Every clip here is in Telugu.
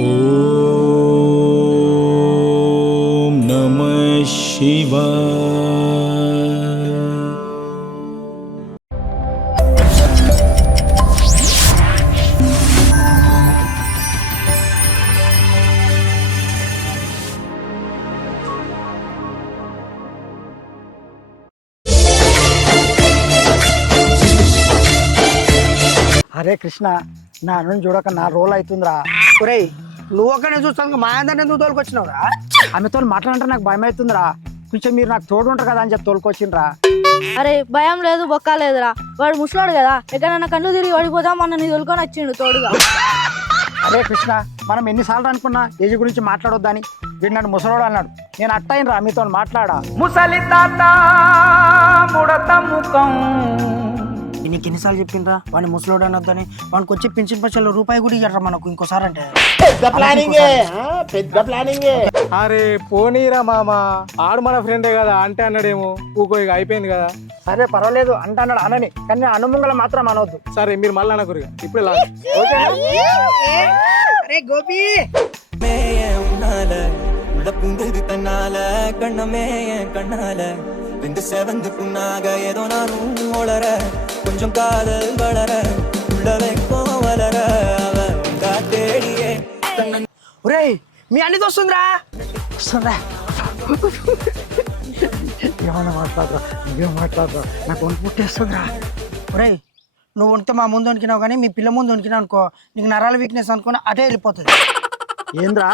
ఓం నమః శివాయ. అరే కృష్ణ, నా నుండి చూడక నా రోల్ అవుతుందిరా. ఒరేయ్, నువ్వు ఒక్కనే చూస్తాను మా అందరినీ నువ్వు తోలుకొచ్చినావురా. ఆమెతో మాట్లాడంటే నాకు భయం అవుతుందిరా. కొంచెం మీరు నాకు తోడు ఉంటారు కదా అని చెప్పి తోలుకొచ్చిండ్రా. అరే భయం లేదు బొక్క లేదురా, వాడు ముసలాడు కదా, ఎక్కడన్నా కళ్ళు తిరిగి ఓడిపోదాం అన్న నీ తోలుకొని వచ్చిండు తోడుగా. అరే కృష్ణ, మనం ఎన్నిసార్లు అనుకున్నా ఏజ్ గురించి మాట్లాడొద్దని. వీడు నన్ను ముసలోడు అన్నాడు, నేను అట్టయినరా మీతో మాట్లాడా. ముసలి తాత ముడత ముఖం. నీకు ఎన్నిసార్లు చెప్పిండ్రా వాడిని ముసలోడు అనొద్దని. వానికి వచ్చి పింఛన్ పచ్చలు రూపాయి కూడా ఇయ్యరా మనకు ఇంకోసారి అంటే. పెద్ద ప్లానింగ్. అరే పోనీరా మామ, ఆడు మన ఫ్రెండే కదా అంటే అన్నాడేమో. ఊకో ఇక అయిపోయింది కదా. సరే పర్వాలేదు అంటే అన్నాడు అనని, కానీ అనుమంగళ మాత్రం అనవద్దు. సరే మీరు మళ్ళీ అనకురుగా ఇప్పుడు అరే గోపి, புந்தது தன்னால கண்ணமே கண்ணால வெந்து செவந்து புண்ணாக ஏதோ நானும் ஒளர கொஞ்சம் காதல் வளர உள்ளவைக்கோ வளர அவ தேடியே. ఒరేయ్ మీ అన్ని వస్తుందిరా. వస్తుందా? ఏమన్నా మాట్లాడరా, నువ్వేం మాట్లాడరా, నాకు వంట పుట్టేస్తుందిరా. ఒరేయ్, నువ్వు వండితే మా ముందు వణికినావు కానీ మీ పిల్ల ముందు వణికినావు అనుకో, నీకు నరాల వీక్నెస్ అనుకుని అటే వెళ్ళిపోతుంది. ఏంద్రా,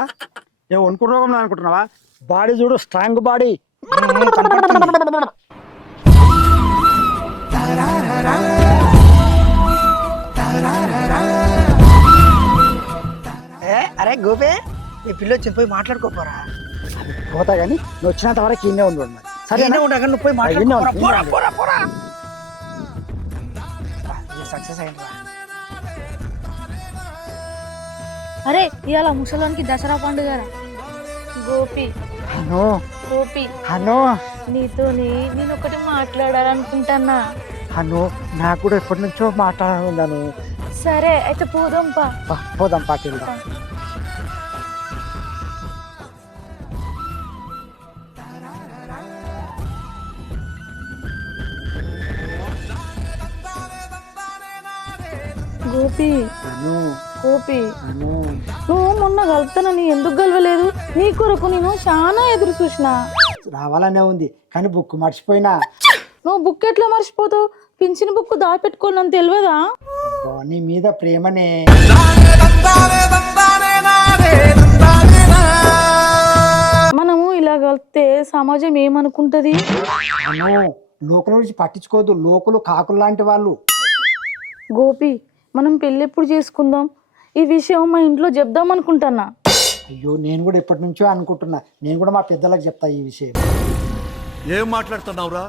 నేను వణుకుంటున్నా అనుకుంటున్నావా? బాడీ చూడు, స్ట్రాంగ్ బాడీ. అరే గోపే, మీ పిల్ల వచ్చి పోయి మాట్లాడుకోపోరా. పోతా కానీ నువ్వు వచ్చినంత వరకు ఇన్నే ఉండు. సరే ఉండగా నువ్వు పోయి మాట్లాడుకోరా. సక్సెస్ అయిందిరా. అరే ఇవాళ ముసలోనికి దసరా పండుగ. గోపి హను గోపి హను నీతో నేను ఒకటి మాట్లాడాలనుకుంటానా. హను, నాకు కూడా ఎప్పటి నుంచో మాట్లాడాను. సరే అయితే పోదాం పా. పోదాం, పాకి వెళ్దాం. గోపి హను గోపి, హను, నువ్వు మొన్న కలుపుతానని ఎందుకు కలవలేదు? నీ కొరకు నేను చాలా ఎదురు చూసిన. రావాలనే ఉంది కానీ బుక్ మర్చిపోయినా. నువ్వు బుక్ ఎట్లా మర్చిపోతావు? పింఛన్ బుక్ దాపెట్టుకోవాలని తెలియదా? అబ్బా, నీ మీద ప్రేమనే. మనము ఇలా కలిపితే సమాజం ఏమనుకుంటది? హను, లోకుల గురించి పట్టించుకోవద్దు. లోకులు కాకులు లాంటి వాళ్ళు. గోపి, మనం పెళ్ళి ఎప్పుడు చేసుకుందాం? ఈ విషయం మా ఇంట్లో చెప్దాం అనుకుంటున్నా. అయ్యో, నేను కూడా ఎప్పటి నుంచో అనుకుంటున్నా. నేను కూడా మా పెద్దలకు చెప్తా ఈ విషయం. ఏం మాట్లాడుతున్నావురా?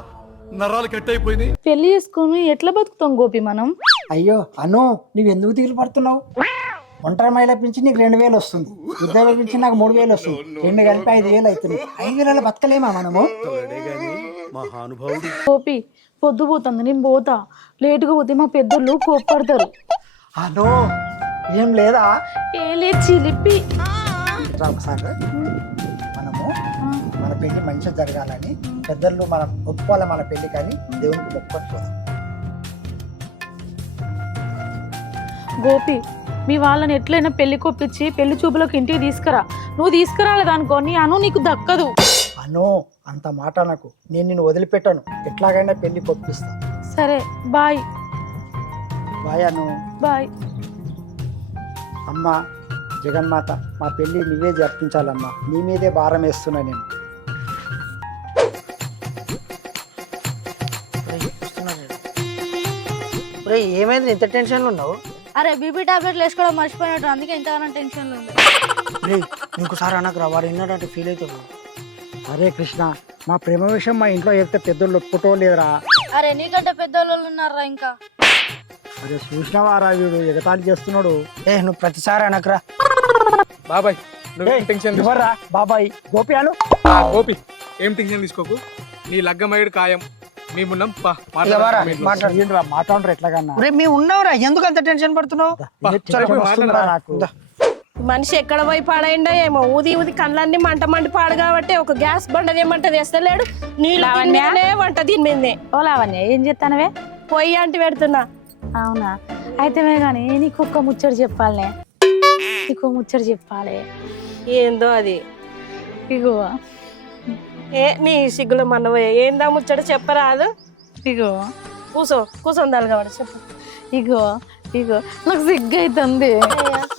నరాలు కట్ అయిపోయింది. పెళ్లి చేసుకుని ఎట్లా బతుకుతాం గోపి మనం? అయ్యో అను, నువ్వు ఎందుకు దిగులు పడుతున్నావు? ఒంటరి మహిళ పెంచి నీకు 2000 వస్తుంది, ఉద్యోగం పెంచి నాకు 3000 వస్తుంది. 2 కలిపి 5000 అవుతుంది. 5000 బతకలేమా మనము? మహానుభావుడు. గోపి, పొద్దుపోతుంది, నేను పోతా. లేటుగా పోతే మా పెద్దోళ్ళు కోప్పడతారు. అను, ఏం లేదా? ఏలే చిలిపి. ఒకసారి మనము మన పెళ్లి మంచిగా జరగాలని పెద్దలు మనం ఒప్పుకోవాలి. మన పెళ్లి కానీ దేవునికి మొక్కుకొని పోదాం. గోపి, మీ వాళ్ళని ఎట్లయినా పెళ్లి కొప్పించి పెళ్లి చూపులకు ఇంటికి తీసుకురా. నువ్వు తీసుకురాలేదనుకో నీ అను నీకు దక్కదు. అను, అంత మాట నాకు. నేను నిన్ను వదిలిపెట్టాను. ఎట్లాగైనా పెళ్లి కొప్పిస్తా. సరే బాయ్. బాయ్ అను. బాయ్. అమ్మ జగన్మాత, మా పెళ్ళి నువ్వే జరిపించాలమ్మా. నీ మీదే భారం వేస్తున్నా నేను. ఏమైంది ఇంత టెన్షన్లో ఉన్నావు? అరే బీపీ టాబ్లెట్లు వేసుకోవడం మర్చిపోయినట్టు, అందుకే ఇంతగానో టెన్షన్లో ఉంది. ఇంకోసారి అనకురా, వాడు విన్నాడంటే ఫీల్ అవుతాడు. అరే కృష్ణ, మా ప్రేమ విషయం మా ఇంట్లో చెప్తే పెద్దోళ్ళు ఒప్పుకోవటం లేదురా. అరే నీకంటే పెద్దోళ్ళు ఉన్నారా ఇంకా? అరే చూసినావా రా, వీడు ఎగతాళి చేస్తున్నాడు. నువ్వు ప్రతిసారి అనకురా. బాబాయ్ నువ్వేం టెన్షన్ ఇవ్వరా బాబాయ్. గోపి అను. గోపి, ఏం టెన్షన్ తీసుకోకు. నీ లగ్గమయ్యేడు ఖాయం. మేము ఉన్నాం. మాట్లాడరు ఎట్లాగన్నా. మేము ఉన్నావురా, ఎందుకు అంత టెన్షన్ పడుతున్నావు? నాకు మనిషి ఎక్కడ పోయి పాడైండో ఏమో ఊది ఊది కళ్ళన్నీ మంట మండి పాడు కాబట్టి ఒక గ్యాస్ బండ ఏమంట తెస్తలేడు నీళ్ళనే వంట దీని మీదనే. ఓ లావణ్య ఏం చేస్తానవే? పొయ్యి అంటి పెడుతున్నా. అవునా? అయితేమే కానీ నీకు ఒక్క ముచ్చట చెప్పాలనే, నీకు ముచ్చట చెప్పాలి. ఏందో అది. ఇగో నీ సిగ్గులో మనవే ఏందా ముచ్చట చెప్పరాదు. ఇగో కూసొందాలి కాబట్టి చెప్పు. ఇగో ఇగో నాకు సిగ్గు అవుతుంది.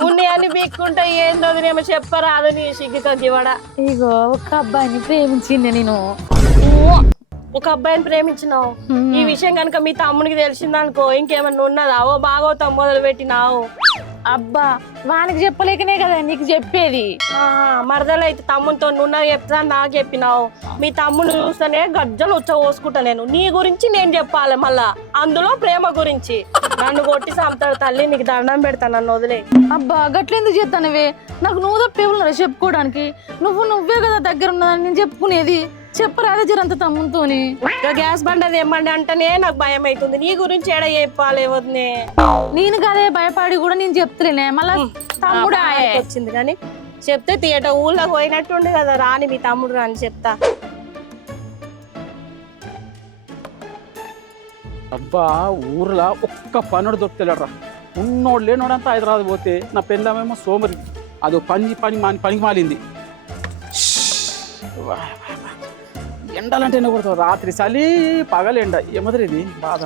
ఉన్నాయని బీక్కుంటా ఏందో ఏమో చెప్పరాదు నీ సిగ్గు తగ్గివాడ. ఇగో ఒక అబ్బాయిని ప్రేమించింది నేను. ఒక అబ్బాయిని ప్రేమించినావు. ఈ విషయం కనుక మీ తమ్మునికి తెలిసిందనుకో ఇంకేమన్నా ఉన్నదా? ఓ భాగవతం మొదలు పెట్టినావు. అబ్బా వానికి చెప్పలేకనే కదా నీకు చెప్పేది. మరదలైతే తమ్మునితో నువ్వు చెప్తా నాకు చెప్పినావు. మీ తమ్ముడు చూస్తేనే గజ్జలు వచ్చ పోసుకుంటా నేను. నీ గురించి నేను చెప్పాలి మళ్ళా, అందులో ప్రేమ గురించి. నన్ను కొట్టి సంతాడు తల్లి, నీకు దండం పెడతా, నన్ను వదిలే. అబ్బా గట్లెందుకు చేస్తానవే? నాకు నువ్వు తప్పేవున్నారా చెప్పుకోవడానికి? నువ్వే కదా దగ్గర ఉన్నదని నేను చెప్పుకునేది. చెప్పరాదే జరంత తమ్ముతోని. గ్యాస్ బండది ఏమండి అంటేనే నాకు భయం అవుతుంది. నీ గురించి ఏడ చెప్పాలి వదినే. నేను కదే భయపడి కూడా నేను చెప్తలేనే, మళ్ళా తమ్ముడు వచ్చింది కానీ చెప్తే థియేటర్ ఊళ్ళోకి పోయినట్టుండి కదా. రాని మీ తమ్ముడు రాని చెప్తా. అబ్బా ఊర్లో ఒక్క పనుడు దొరుకుతలేడరా. ఉన్నోడు లేనోడంతా హైదరాబాద్ పోతే నా పెళ్ళామేమో సోమరి, అదో పనికి మాలింది. ఎండాలంటేనే కొడతావు, రాత్రి చలి పగలు ఎండ, ఏమదరు ఇది బాధ.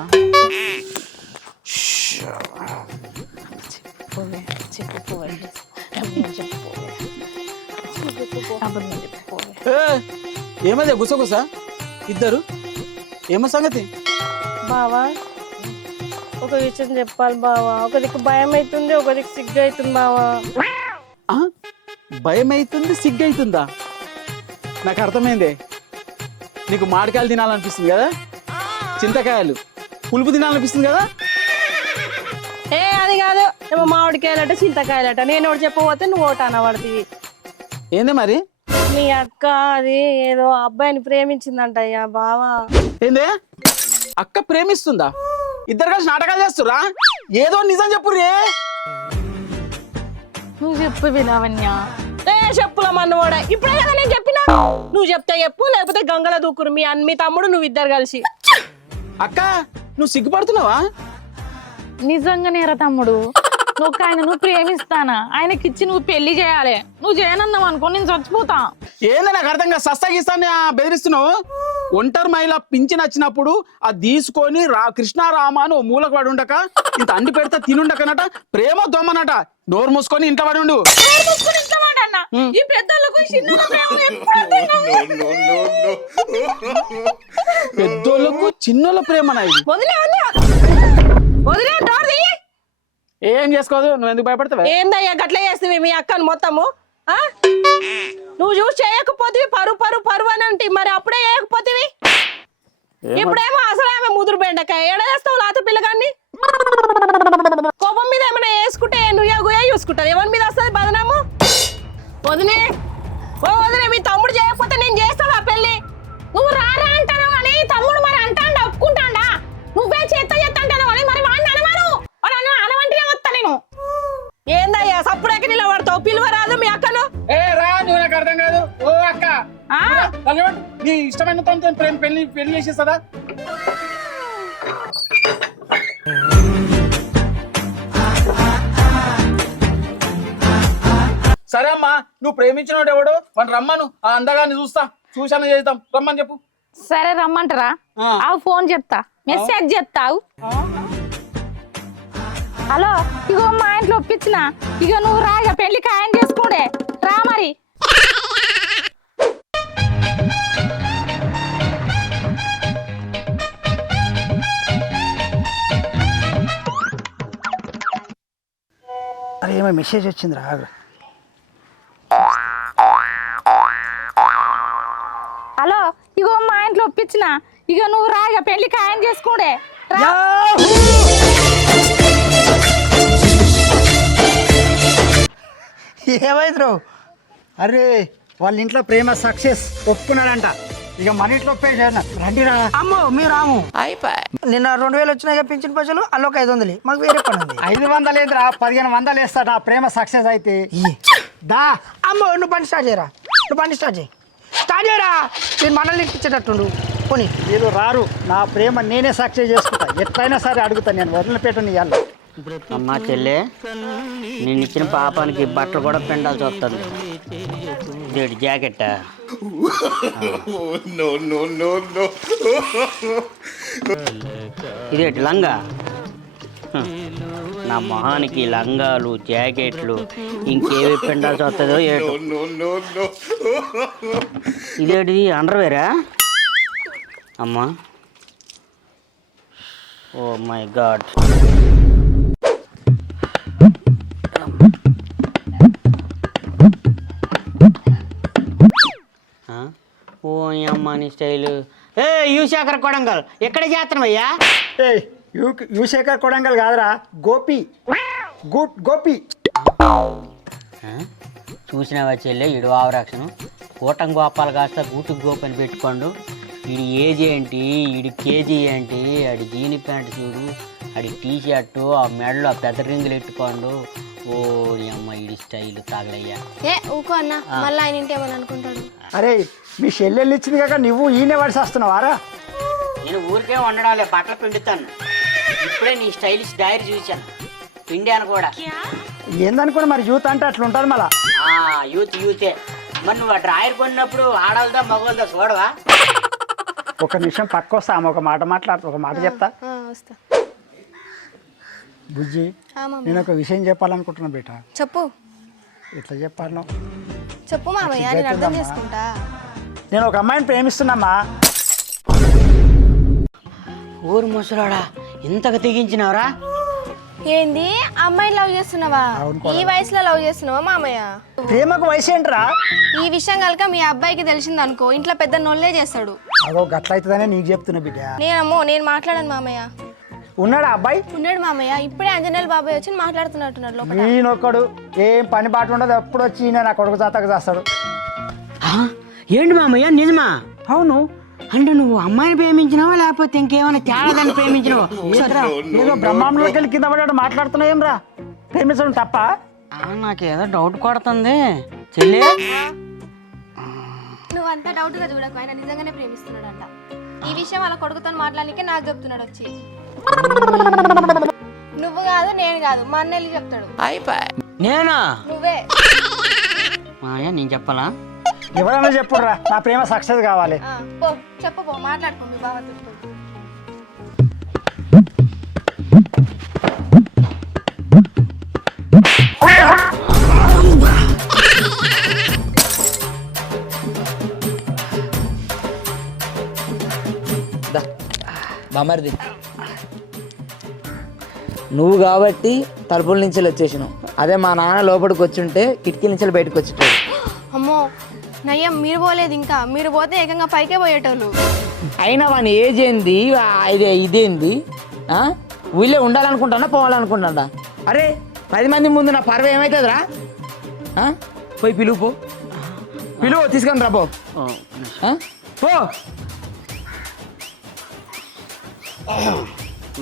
ఏమదే గుసగుస ఇద్దరు, ఏమో సంగతి? బావా ఒక విషయం చెప్పాలి బావా. ఒక దిక్కు భయం అవుతుంది, ఒక దిక్కు సిగ్గు అవుతుంది బావా. భయం అవుతుంది, సిగ్గు అవుతుందా? నాకు అర్థమైందే. నీకు మామిడికాయలు తినాలనిపిస్తుంది కదా, చింతకాయలు పులుపు తినాలనిపిస్తుంది కదా. అది కాదు, ఏమో మామిడికాయలట చింతకాయలట. నేను ఒకటి చెప్పబోతే నువ్వు ఒకటి అనబడుతుంది. ఏంది మరి? నీ అక్క అది ఏదో అబ్బాయిని ప్రేమించిందంట అయ్యా బావా. ఏందే అక్క ప్రేమిస్తుందా? ఇద్దరు కలిసి నాటకాలు చేస్తురా? ఏదో నిజం చెప్పు రే. నువ్వు చెప్పు విలావణ్య. చెప్పుల మన్నవాడ ఇప్పుడే కదా నేను చెప్పినా. నువ్వు చెప్తే చెప్పు, లేకపోతే గంగల దూకురు మీ తమ్ముడు నువ్వు ఇద్దరు కలిసి. అక్క నువ్వు సిగ్గుపడుతున్నావా? నిజంగానేరా తమ్ముడు, నువ్వు ప్రేమిస్తానా? ఆయనకిచ్చి నువ్వు పెళ్లి చేయాలి. నువ్వు చేయనన్నావు అనుకో నేను చచ్చిపోతా. ఏంది నాకు అర్థంగా సస్తాగిస్తాన్ని బెదిరిస్తున్నావు? ఒంటరి మహిళ పింఛన్ వచ్చినప్పుడు అది తీసుకొని కృష్ణారామ అని ఓ మూలకు పడి ఉండక ఇంత అండి పెడితే తినుండకనట, ప్రేమ దొమ్మనట. నోరు మూసుకొని ఇంట్లో పడి ఉండు. పెద్దోళ్ళకు చిన్నోళ్ళ ప్రేమనా ఇది? ఏం చేసుకోదు, నువ్వు ఎందుకు భయపడతావు? ఏందయ్యా గట్ల చేస్తుంది మీ అక్కను మొత్తము? నువ్వు చూసి చేయకపోతే పరువు అని అంటే మరి అప్పుడే చేయకపోతేవి. ఇప్పుడేమో అసలు ఆమె ముదురు బెండకాయ ఏడేస్తావు లాత పిల్లగాన్ని. కోపం మీద ఏమైనా వేసుకుంటే నువ్వు చూసుకుంటావు. ఎవరి మీద వస్తుంది బదనాము? వదినే మీ తమ్ముడు చేయకపోతే నేను చేస్తాను ఆ పెళ్లి. నువ్వు రారా అంటాను కానీ తమ్ముడు మరి అంటాండా ఒప్పుకుంటాడా? నువ్వే చేస్తాను అని మరి వాడిని అనమాను. అనవంటే వస్తా నేను. ఏందయ్యా సప్పుడెక్క నిలబడతావు? పిలువరాదు మీ అక్కను. నాకు అర్థం కాదు. ఓ అక్క నీ ఇష్టమైన పెళ్లి చేసేస్తుందా? సరే అమ్మా, నువ్వు ప్రేమించిన ఎవడు వాడు రమ్మను, ఆ అందగాన్ని చూసాను చేద్దాం, రమ్మని చెప్పు. సరే రమ్మంటారా? ఫోన్ చెప్తా, మెసేజ్ చెప్తావు. హలో, ఇగో మా ఇంట్లో ఒప్పించిన, ఇక నువ్వు రాగా పెళ్లి ఖాయం చేసుకోండే రా మరి. అరే ఏమో మెసేజ్ వచ్చింది రా. హలో, ఇగో మా ఇంట్లో ఒప్పించిన, ఇక నువ్వు రాగా పెళ్లి ఖాయం చేసుకోండే. ఏమైంది రావు? అరే వాళ్ళ ఇంట్లో ప్రేమ సక్సెస్, ఒప్పుకున్నాడంట. ఇక మన ఇంట్లో పే చేయను రండిరా. అమ్మో మీరు రాము నిన్న 2000 వచ్చినాయి పింఛన్ పైసలు అల్లొక 500 మాకు వేరే పని ఉంది. 500 లేదురా 1500 వేస్తా నా ప్రేమ సక్సెస్ అయితే. దా అమ్మో నువ్వు పని స్టార్ట్ చేయరా, నువ్వు పని స్టార్ట్ చేయరా. నేను మనల్ని ఇప్పించేటట్టుండు పోనీ. వీళ్ళు రారు, నా ప్రేమ నేనే సక్సెస్ చేసుకుంటా. ఎట్లయినా సరే అడుగుతా, నేను వదిలిపెట్టను ఇవాళ. అమ్మా చెల్లె, నేను ఇచ్చిన పాపానికి బట్టలు కూడా పిండాల్సి వస్తుంది. ఇదేంటి జాకెట్టా? ఇదేంటి లంగా? నా మొహానికి లంగాలు జాకెట్లు ఇంకేవి పిండాల్సి వస్తుందో ఏటో. ఇదేంటిది అండర్వేరా? అమ్మా ఓ మై గాడ్. ఓ అమ్మాని స్టైలు. ఏ యూశేఖర్ కొడంగల్ ఎక్కడ చేస్తున్నావయ్యా? యుశేఖర్ కొడంగల్ కాదురా, గోపి. గోపి చూసినావా చెల్లె, ఇడు ఆవరాక్షను కూటం గోపాలు కాస్త గూటుకు గోపని పెట్టుకోండు. వీడి ఏజ్ ఏంటి, వీడి కేజీ ఏంటి, ఆడి జీని ప్యాంట్ చూడు, ఆడి టీ షర్టు, ఆ మెడలో ఆ పెద్ద రింగులు ఎట్టుకోండు. ఓ అమ్మ వీడి స్టైల్ తాగలయ్యా. ఏ ఊకో అన్న, మళ్ళీ ఆయన ఇంటేమని అనుకుంటాడు. అరే మీ చెల్లెళ్ళు ఇచ్చింది కాక నువ్వు ఈయన పడిసి వస్తున్నావారా? నేను ఊరికే వండడాలే, బట్టలు పిండుతాను. ఇప్పుడే నీ స్టైలిష్ డైరీ చూశాను, పిండాను కూడా. ఏందనుకోండి మరి, యూత్ అంటే అట్లా ఉంటుంది మళ్ళా. యూతే. మరి నువ్వు ఆ డ్రాయర్ కొన్నప్పుడు ఆడవాళ్ళదా మగవాళ్ళదా చూడవా? ఒక నిమిషం పక్క వస్తా, ఆమె ఒక మాట మాట్లాడుతా, ఒక మాట చెప్తా. బుజ్జి, నేను ఒక విషయం చెప్పాలనుకుంటున్నా బేట. చెప్పు. ఎట్లా చెప్పాను? చెప్పు మామయ్య, నేను అర్థం చేసుకుంటా. నేను ఒక అమ్మాయిని ప్రేమిస్తున్నామ్మా. ఊరు ముసలాడా, ఇంతగా తెగించినవరా? ఏంది, అమ్మాయిని లవ్ చేస్తున్నావా? ఈ వయసులో లవ్ చేస్తున్నావా మామయ్య? ప్రేమకు వయసు ఏంట్రా? ఈ విషయం కనుక మీ అబ్బాయికి తెలిసింది అనుకో, ఇంట్లో పెద్ద నొల్లే చేస్తాడు. అదో గట్ల అవుతుందనే నీకు చెప్తున్నా బిడ్డ. నేను మాట్లాడాను మామయ్య. ఉన్నాడా అబ్బాయి? ఉన్నాడు మామయ్య, ఇప్పుడే అంజనేయులు బాబాయ్ వచ్చి మాట్లాడుతున్నట్టున్నాడు లోపల. నేనొక్కడు ఏం పని బాట ఉండదు, ఎప్పుడు వచ్చి నా కొడుకు జాతకు చేస్తాడు. ఏంటి మామయ్య, నిజమా? అవును. అంటే నువ్వు అమ్మాయిని ప్రేమించినావా లేకపోతే ఇంకేమైనా తేడాదాన్ని ప్రేమించినావా? ఏదో బ్రహ్మాండంలోకి వెళ్ళి కింద పడ్డాడు మాట్లాడుతున్నావు. ఏం రా, ప్రేమించడం తప్ప? నాకేదో డౌట్ కొడుతుంది చెల్లి. నువ్వంతా డౌట్ గా చూడకు, ఆయన నిజంగానే ప్రేమిస్తున్నాడంట. ఈ విషయం వాళ్ళ కొడుకుతో మాట్లాడడానికి నాకు చెప్తున్నాడు వచ్చి. నువ్వు కాదు, నేను కాదు, మా అన్న వెళ్ళి చెప్తాడు. నేనా? నువ్వే. మాయా నేను చెప్పాలా? ఎవరన్నా చెప్పుర్రా, నా ప్రేమ సక్సెస్ కావాలి. పో చెప్పు, పో మాట్లాడుకో మీ బావతో. బామర్ది, నువ్వు కాబట్టి తలుపుల నుంచి వచ్చేసినావు. అదే మా నాన్న లోపలికి వచ్చుంటే కిటికీ నుంచి బయటకు వచ్చేటోడు. అమ్మో నయ్యం, మీరు పోలేదు ఇంకా. మీరు పోతే ఏకంగా పైకే పోయేటోళ్ళు. అయినా వాని ఏజ్ ఏంది, ఇదేంది? ఊళ్ళో ఉండాలనుకుంటానా పోవాలనుకుంటాడా? అరే 10 మంది ముందు నా పర్వ ఏమవుతుందిరా? పోయి పిలువు, తీసుకొని రా పో.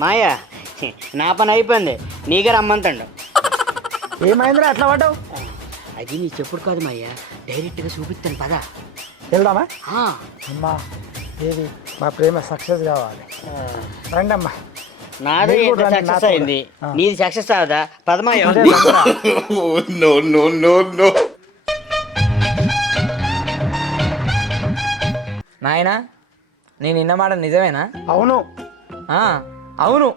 మాయా నా పని అయిపోయింది, నీకే రమ్మంటాడు. ఏమైందిరా అట్లా పడ్డావు? అది నీ చెప్పుడు కాదు మాయ్యా, డైరెక్ట్గా చూపిస్తాను పదా. వెళ్దామా? అమ్మా ఏది, మా ప్రేమ సక్సెస్ కావాలి. రండి అమ్మా. నాది సక్సెస్ అయింది, నీది సక్సెస్ అవదా? పదమాయ. నాయనా, నేను నిన్న మాట నిజమేనా? అవును. అవును.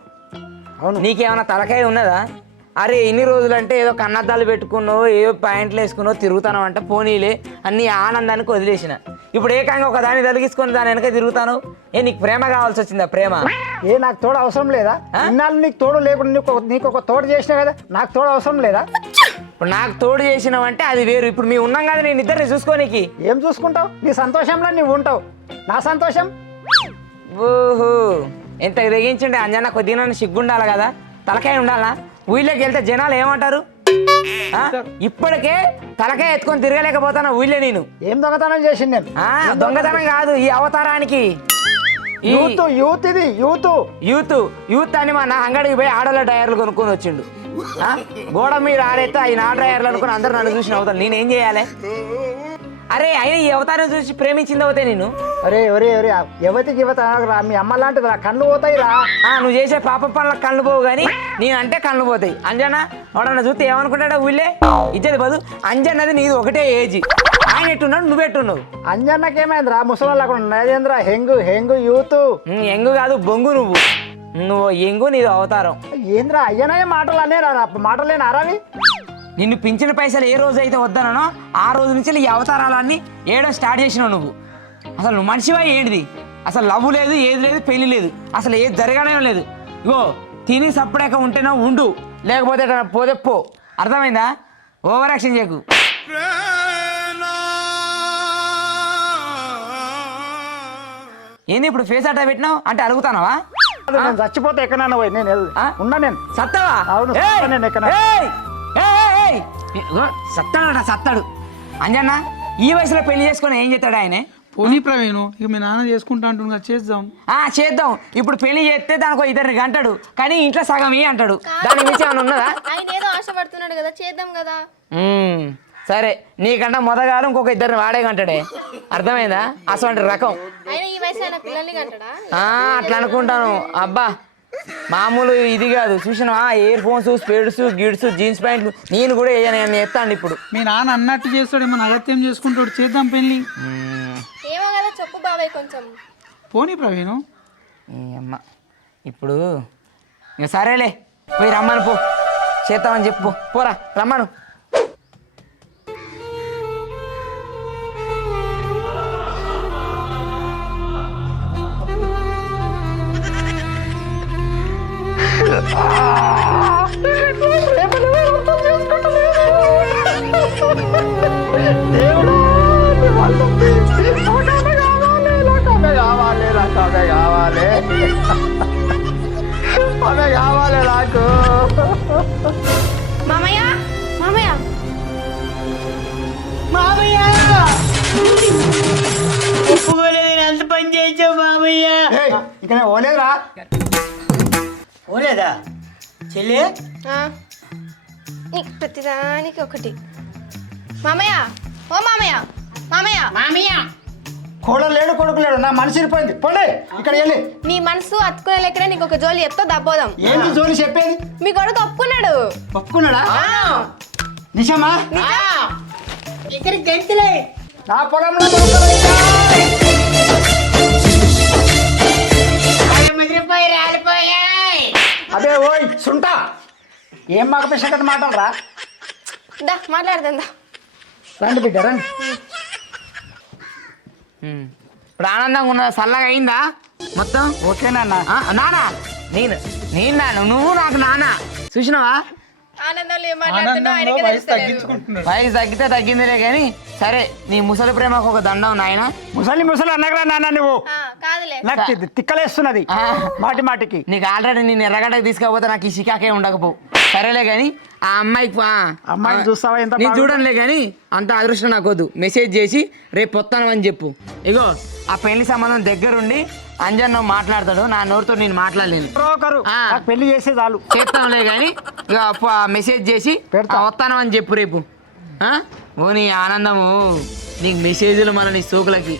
నీకేమైనా తలకాయ ఉన్నదా? అరే ఇన్ని రోజులు అంటే ఏదో కన్నద్దాలు పెట్టుకున్నావు, ఏదో ప్యాంట్లు వేసుకున్నావు, తిరుగుతాను అంటే పోనీలే అన్ని ఆనందానికి వదిలేసిన. ఇప్పుడు ఏకంగా ఒక దాన్ని తలిగించుకొని దాని వెనక తిరుగుతాను. నీకు ప్రేమ కావాల్సి వచ్చిందా? ప్రేమ నాకు తోడు అవసరం లేదా? ఇన్నాళ్ళు నీకు తోడు లేకుండా నీకు ఒక తోడు చేసినా కదా, నాకు తోడు అవసరం లేదా? ఇప్పుడు నాకు తోడు చేసినావంటే అది వేరు. ఇప్పుడు మేము ఉన్నాం కదా, నేను ఇద్దరిని చూసుకోనికి. ఏం చూసుకుంటావు? నీ సంతోషంలో నువ్వు ఉంటావు, నా సంతోషం. ఓహో, ఎంత తెగించుండే అంజన్న, కొద్దిగా సిగ్గుండాలి కదా, తలకాయ ఉండాలా? ఊళ్ళోకి వెళ్తే జనాలు ఏమంటారు? ఇప్పటికే తలకాయ ఎత్తుకొని తిరగలేకపోతాను ఊళ్ళే నేను. ఏం దొంగతనం చేసింది నేను? దొంగతనం కాదు, ఈ అవతారానికి యూత్ ఇది యూత్ అని మన అంగడికి పోయి ఆడల టైర్లు కొనుక్కొని వచ్చిండు. గోడ మీద ఆడైతే అవి నా టైర్లు అనుకుని అందరు నన్ను చూసిన అవుతాను. నేనేం చేయాలి? అరే అయినా ఈ అవతారం చూసి ప్రేమించింది అవుతాయి నేను. ఒరే యువతికి యువత రా, మీ అమ్మ లాంటిది రా, కళ్ళు పోతాయి రా. నువ్వు చేసే పాప పనులకు కళ్ళు పోవు కానీ నేనంటే కళ్ళు పోతాయి. అంజనా వాడన్నా చూస్తే ఏమనుకుంటాడా ఊళ్ళే ఇచ్చేది బదు. అంజన్నది నీది ఒకటే ఏజ్, ఆయన ఎట్టున్నాడు నువ్వు ఎట్టున్నావు. అంజన్నకేమైందిరా ముసలి నరేంద్ర హెంగు యూత్. ఎంగు కాదు బొంగు, నువ్వు ఎంగు నీది అవతారం. ఏంద్రా అయ్యనే మాటలు అనే మాటలేని అరావి. నిన్ను పింఛన పైసలు ఏ రోజు అయితే వద్దనో ఆ రోజు నుంచి ఈ అవతారాలన్నీ ఏడో స్టార్ట్ చేసినావు నువ్వు. అసలు నువ్వు మనిషివా ఏంటిది? అసలు లవ్ లేదు, ఏది లేదు, పెళ్లి లేదు, అసలు ఏది జరగనే లేదు. ఇగో తిని సప్పుడాక ఉంటేనే ఉండు, లేకపోతే పోతే పో. అర్థమైందా? ఓవర్ యాక్షన్ చేయకు. ఏంది ఇప్పుడు ఫేస్ అట్టా పెట్టినావు అంటే అడుగుతానవా? నేను చచ్చిపోతే ఎక్కడన్నా పోయి నేను ఉన్నా. నేను సత్తావా? అవును నేను ఎక్కడ సత్తాడు. అంజన్న ఈ వయసులో పెళ్లి చేసుకుని ఏం చేస్తాడు ఆయన? పోనీ ప్రవీణ్, ఇక మీ నాన్న చేసుకుంటా అంటున్నా, చేద్దాం. చేద్దాం. ఇప్పుడు పెళ్లి చేస్తే దానికి ఇద్దరిని అంటాడు, కానీ ఇంట్లో సగం అంటాడు. దానికి మించి ఏమైనా ఉన్నదా? ఆయన ఏదో ఆశపడుతున్నాడు కదా, చేద్దాం కదా. సరే, నీకంటే మొదగాడు ఇంకొక ఇద్దరిని వాడే కంటాడే. అర్థమైందా? అసలు రకం ఆయన ఈ వయసు ఆయన పిల్లల్ని కంటాడా? అట్లా అనుకుంటాను. అబ్బా మామూలు ఇది కాదు. చూసినా ఇయర్ ఫోన్స్, స్పెడ్స్, గిడ్స్, జీన్స్ ప్యాంట్లు నేను కూడా ఎత్తాను. ఇప్పుడు మీ నాన్న అన్నట్టు చేస్తాడు, ఏమన్నా అగత్యం చేసుకుంటాడు, చేద్దాం పెళ్ళి. ఏమో కదా చెప్పు బాబాయ్ కొంచెం. పోనీ ప్రవీణ్. అమ్మ ఇప్పుడు ఇక సరేలే, పోయి రమ్మను పో, చేద్దామని చెప్పు. పోరా రమ్మను. కావాలి నాకు. మామయ్య మామయ్య మామయ్య ఒప్పుకోలేదు, ఎంత పని చేయించావు మామయ్య. ఇక్కడ ఓలేదురా. ఓలేదా చెల్లి? నీకు ప్రతిదానికి ఒకటి. మామయ్య ఓ మామయ్య మామయ్య మామయ్య కోడలు లేడు, కొడుకు లేడు, నా మనసు ఇరిపోయింది. పోలే ఇక్కడ వెళ్ళి. నీ మనసు అతుకునే లెక్కనే నీకు ఒక జోలి చెప్తా దబ్బోదాం. ఏంటి జోలి చెప్పేది? మీ కొడుకు ఒప్పుకున్నాడు. ఒప్పుకున్నాడా? నిజమా? ఇక్కడ గంతులే నా పొలంలో రాలిపోయాయి. అదే ఓయ్ సుంటా, ఏం మగ పిసకటి మాటలు రా. దా మాట్లాడదా. రండి బిడ్డ రండి. ఇప్పుడు ఆనందంగా ఉన్నదా? చల్లగా అయిందా మొత్తం? ఓకేనా నానా? నేను నాన్న, నువ్వు నాకు నాన్న. చూసినావా? ఆనందంలో ఏం మాట్లాడుతున్నావు ఆయనకే తెలుస్తలేదు. వయసు తగ్గితే తగ్గిందిలే కానీ సరే, నీ ముసలి ప్రేమకు ఒక దండం నాయన. ముసలి అన్నగరా నాన్న నువ్వు. కాదులే నాకు తిక్కలేస్తున్నది మాటికి. నీకు ఆల్రెడీ నేను ఎర్రగడ్డకి తీసుకపోతే నాకు ఈ చికాకే ఉండకపోవు. సరేలే కానీ ఆ అమ్మాయిని చూస్తావా? ఎంత నేను చూడనులే కానీ అంత అదృష్టం నాకు వద్దు. మెసేజ్ చేసి రేపు వస్తాను అని చెప్పు. ఇగో ఆ పెళ్లి సంబంధం దగ్గరుండి అంజన్ మాట్లాడతాడు, నా నోరుతో నేను మాట్లాడలేను. పెళ్లి చేసే చాలు చేస్తాంలే కానీ ఇక మెసేజ్ చేసి వస్తాను అని చెప్పు రేపు. ఓ నీ ఆనందము, నీకు మెసేజ్లు మన నీ సోకులకి.